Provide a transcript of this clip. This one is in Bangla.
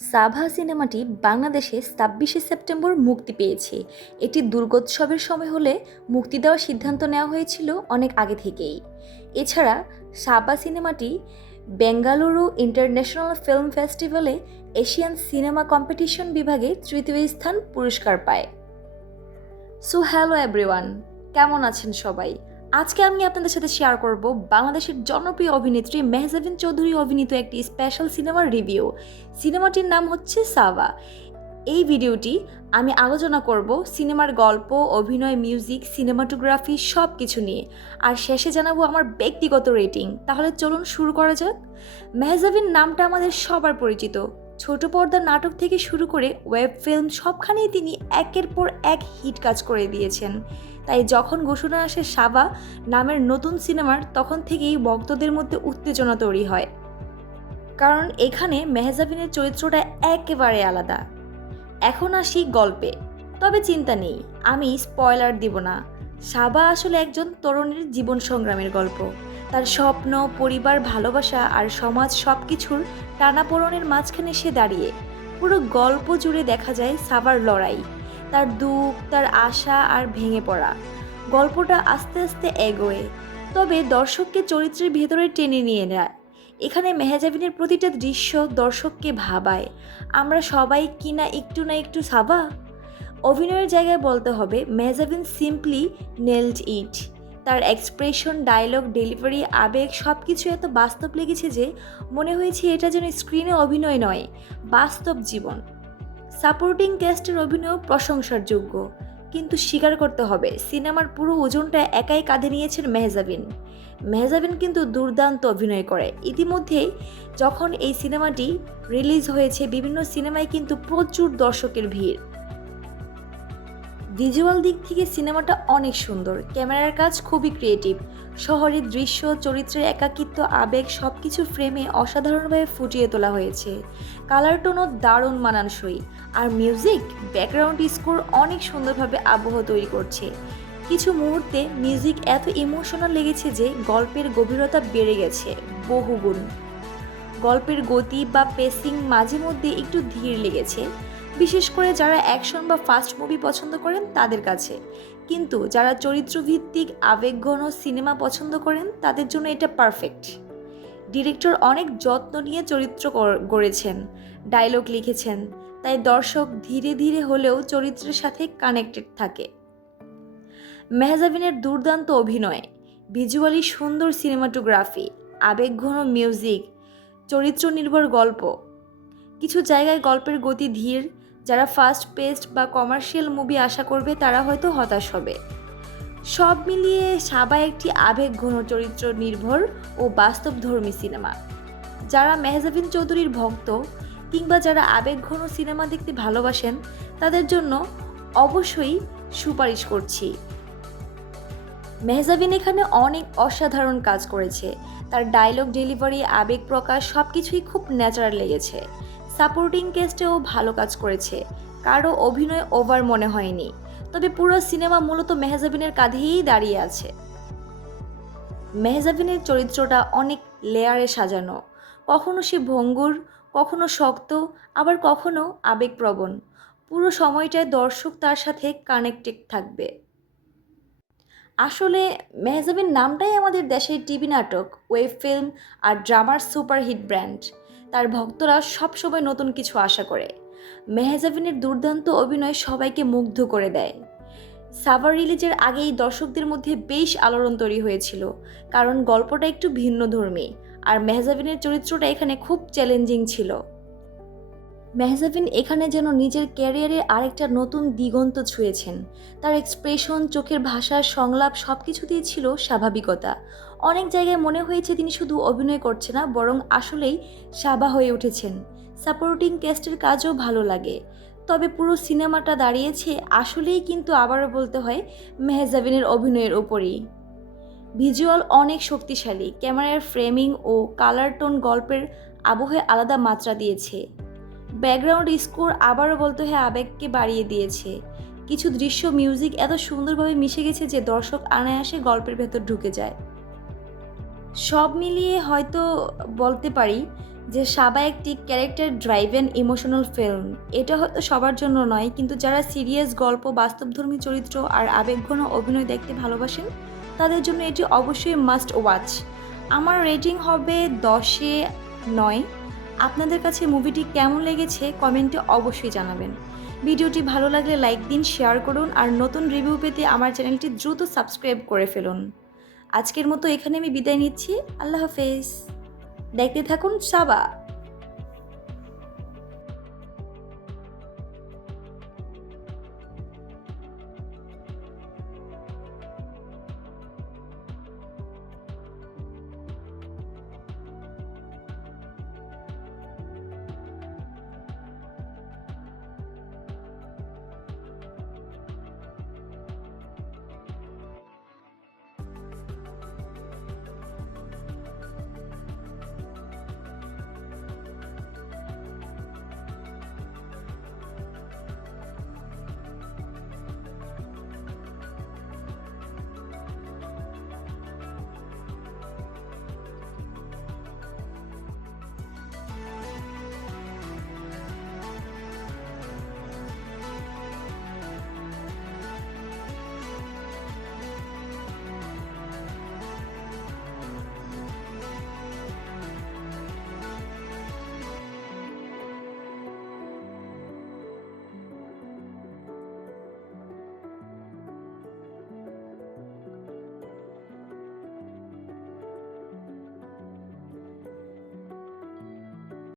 সাভা সিনেমাটি বাংলাদেশে ছাব্বিশে সেপ্টেম্বর মুক্তি পেয়েছে। এটি দুর্গোৎসবের সময় হলে মুক্তি দেওয়ার সিদ্ধান্ত নেওয়া হয়েছিল অনেক আগে থেকেই। এছাড়া সাবা সিনেমাটি বেঙ্গালুরু ইন্টারন্যাশনাল ফিল্ম ফেস্টিভ্যালে এশিয়ান সিনেমা কম্পিটিশন বিভাগে তৃতীয় স্থান পুরস্কার পায়। সো হ্যালো এভরিওয়ান, কেমন আছেন সবাই? আজকে আমি আপনাদের সাথে শেয়ার করব বাংলাদেশের জনপ্রিয় অভিনেত্রী মেহজাবিন চৌধুরী অভিনীত একটি স্পেশাল সিনেমার রিভিউ সিনেমাটির নাম হচ্ছে সাভা এই ভিডিওটি আমি আলোচনা করব সিনেমার গল্প, অভিনয় মিউজিক সিনেমাটোগ্রাফি সব কিছু নিয়ে। আর শেষে জানাব আমার ব্যক্তিগত রেটিং তাহলে চলুন শুরু করা যাক। মেহজাবিন নামটা আমাদের সবার পরিচিত। ছোট পর্দার নাটক থেকে শুরু করে ওয়েব ফিল্ম সবখানেই তিনি একের পর এক হিট কাজ করে দিয়েছেন। তাই যখন ঘোষণা আসে সাবা নামের নতুন সিনেমার, তখন থেকেই ভক্তদের মধ্যে উত্তেজনা তৈরি হয়। কারণ এখানে মেহজাবিনের চরিত্রটা একেবারে আলাদা। এখন আসি গল্পে। তবে চিন্তা নেই, আমি স্পয়লার দিব না। সাবা আসলে একজন তরুণীর জীবন সংগ্রামের গল্প। তার স্বপ্ন, পরিবার, ভালোবাসা আর সমাজ সব কিছুর টানাপোড়নের মাঝখানে সে দাঁড়িয়ে। পুরো গল্প জুড়ে দেখা যায় সাবার লড়াই, তার দুঃখ, তার আশা আর ভেঙে পড়া। গল্পটা আস্তে আস্তে এগোয়। তবে দর্শককে চরিত্রের ভেতরে টেনে নিয়ে নেয়। এখানে মেহজাবিনের প্রতিটা দৃশ্য দর্শককে ভাবায়। আমরা সবাই কি না একটু না একটু সাবা অভিনয়ের জায়গায় বলতে হবে, মেহজাবিন সিম্পলি নেলড ইট তার এক্সপ্রেশন ডায়লগ ডেলিভারি আবেগ সব কিছু এত বাস্তব লেগেছে যে মনে হয়েছে এটা যেন স্ক্রিনে অভিনয় নয়, বাস্তব জীবন। সাপোর্টিং ক্যাস্টের অভিনয় প্রশংসার যোগ্য। কিন্তু স্বীকার করতে হবে, সিনেমার পুরো ওজনটা একাই কাঁধে নিয়েছেন মেহজাবিন। মেহজাবিন কিন্তু দুর্দান্ত অভিনয় করে। ইতিমধ্যেই যখন এই সিনেমাটি রিলিজ হয়েছে, বিভিন্ন সিনেমায় কিন্তু প্রচুর দর্শকের ভিড়। ভিজুয়াল দিক থেকে সিনেমাটা অনেক সুন্দর। ক্যামেরার কাজ খুবই ক্রিয়েটিভ শহরের দৃশ্য, চরিত্রের একাকিত্ব, আবেগ সব কিছু ফ্রেমে অসাধারণভাবে ফুটিয়ে তোলা হয়েছে। কালার টোনও দারুণ মানানসই। আর মিউজিক ব্যাকগ্রাউন্ড স্কোর অনেক সুন্দরভাবে আবহ তৈরি করছে। কিছু মুহূর্তে মিউজিক এত ইমোশনাল লেগেছে যে গল্পের গভীরতা বেড়ে গেছে, বহুগুণ। গল্পের গতি বা পেসিং মাঝে মধ্যে একটু ধীর লেগেছে। বিশেষ করে যারা অ্যাকশন বা ফাস্ট মুভি পছন্দ করেন তাদের কাছে। কিন্তু যারা চরিত্রভিত্তিক, আবেগঘন সিনেমা পছন্দ করেন, তাদের জন্য এটা পারফেক্ট ডিরেক্টর অনেক যত্ন নিয়ে চরিত্র গড়েছেন ডায়লগ লিখেছেন, তাই দর্শক ধীরে ধীরে হলেও চরিত্রের সাথে কানেক্টেড থাকে। মেহজাবিনের দুর্দান্ত অভিনয় ভিজুয়ালি সুন্দর সিনেমাটোগ্রাফি আবেগঘন মিউজিক চরিত্র নির্ভর গল্প, কিছু জায়গায় গল্পের গতি ধীর যারা ফাস্ট পেস্ট বা কমার্শিয়াল মুভি আশা করবে, তারা হয়তো হতাশ হবে। সব মিলিয়ে সাবা একটি আবেগঘন চরিত্র নির্ভর ও বাস্তবধর্মী সিনেমা। যারা মেহজাবিন চৌধুরীর ভক্ত কিংবা যারা আবেগঘন সিনেমা দেখতে ভালোবাসেন, তাদের জন্য অবশ্যই সুপারিশ করছি। মেহজাবিন এখানে অনেক অসাধারণ কাজ করেছে। তার ডায়লগ ডেলিভারি আবেগ প্রকাশ সব কিছুই খুব ন্যাচারাল লেগেছে। সাপোর্টিং কেস্টেও ভালো কাজ করেছে। কারও অভিনয় ওভার মনে হয়নি। তবে পুরো সিনেমা মূলত মেহজাবিনের কাঁধেই দাঁড়িয়ে আছে। মেহজাবিনের চরিত্রটা অনেক লেয়ারে সাজানো। কখনো সে ভঙ্গুর, কখনো শক্ত, আবার কখনো আবেগপ্রবণ। পুরো সময়টায় দর্শক তার সাথে কানেক্টেড থাকবে। আসলে মেহজাবিন নামটাই আমাদের দেশের টিভি নাটক, ওয়েব ফিল্ম আর ড্রামার সুপারহিট ব্র্যান্ড। তার ভক্তরা সবসময় নতুন কিছু আশা করে। মেহজাবিনের দুর্দান্ত অভিনয় সবাইকে মুগ্ধ করে দেয়। সাভার রিলিজের আগেই দর্শকদের মধ্যে বেশ আলোড়ন তৈরি হয়েছিল, কারণ গল্পটা একটু ভিন্নধর্মী আর মেহজাবিনের চরিত্রটা এখানে খুব চ্যালেঞ্জিং ছিল। মেহজাবিন এখানে যেন নিজের ক্যারিয়ারে আরেকটা নতুন দিগন্ত ছুঁয়েছেন। তার এক্সপ্রেশন চোখের ভাষা, সংলাপ সব কিছুতেই ছিল স্বাভাবিকতা। অনেক জায়গায় মনে হয়েছে তিনি শুধু অভিনয় করছে না, বরং আসলেই সাবা হয়ে উঠেছেন। সাপোর্টিং ক্যাস্টের কাজও ভালো লাগে। তবে পুরো সিনেমাটা দাঁড়িয়েছে আসলেই কিন্তু আবারও বলতে হয় মেহজাবিনের অভিনয়ের ওপরই। ভিজুয়াল অনেক শক্তিশালী, ক্যামেরার ফ্রেমিং ও কালার টোন গল্পের আবহে আলাদা মাত্রা দিয়েছে। ব্যাকগ্রাউন্ড স্কোর আবারও বলতে হয় আবেগকে বাড়িয়ে দিয়েছে। কিছু দৃশ্য মিউজিক এত সুন্দরভাবে মিশে গেছে যে দর্শক আনায়াসে গল্পের ভেতর ঢুকে যায়। সব মিলিয়ে হয়তো বলতে পারি যে সাবা একটি ক্যারেক্টার ড্রাইভেন ইমোশনাল ফিল্ম। এটা হয়তো সবার জন্য নয়, কিন্তু যারা সিরিয়াস গল্প, বাস্তবধর্মী চরিত্র আর আবেগঘন অভিনয় দেখতে ভালোবাসেন, তাদের জন্য এটি অবশ্যই মাস্ট ওয়াচ আমার রেটিং হবে দশে নয়। আপনাদের কাছে মুভিটি কেমন লেগেছে কমেন্টে অবশ্যই জানাবেন। ভিডিওটি ভালো লাগলে লাইক দিন শেয়ার করুন আর নতুন রিভিউ পেতে আমার চ্যানেলটি দ্রুত সাবস্ক্রাইব করে ফেলুন। আজকের মতো এখানে আমি বিদায় নিচ্ছি। আল্লাহ হাফেজ। দেখতে থাকুন সাবা